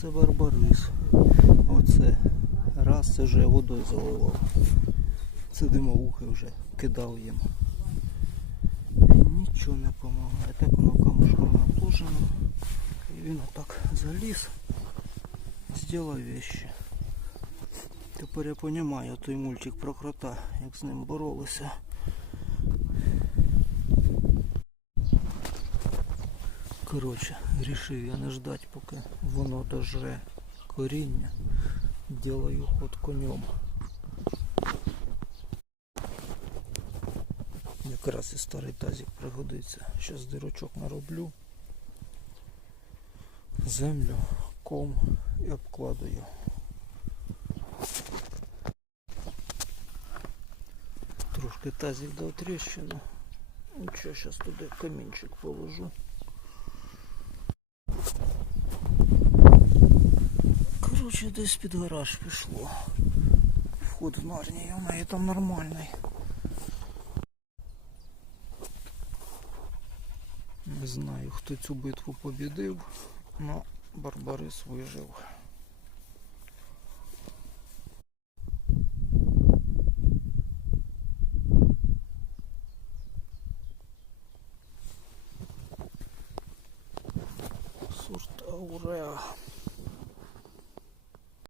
це барбарис. Оце раз це вже водою заливав. Це димовухи вже кидав їм. Нічого не допомагає. Так воно камушком напужено. І він отак заліз. Зробив вещи. Тепер я розумію той мультик про крота, як з ним боролися. Коротше, рішив я не ждать, поки воно дожре коріння. Делаю ход конем. Якраз і старий тазик пригодиться. Щас дирочок нароблю. Землю, ком і обкладаю. Трошки тазик дав тріщину. Нічого, зараз туди камінчик положу. Коротше, десь під гараж пішло. Вход в Нарнію, у неї там нормальний. Не знаю, хто цю битву побідив, але Барбарис вижив. Сорт Аурел.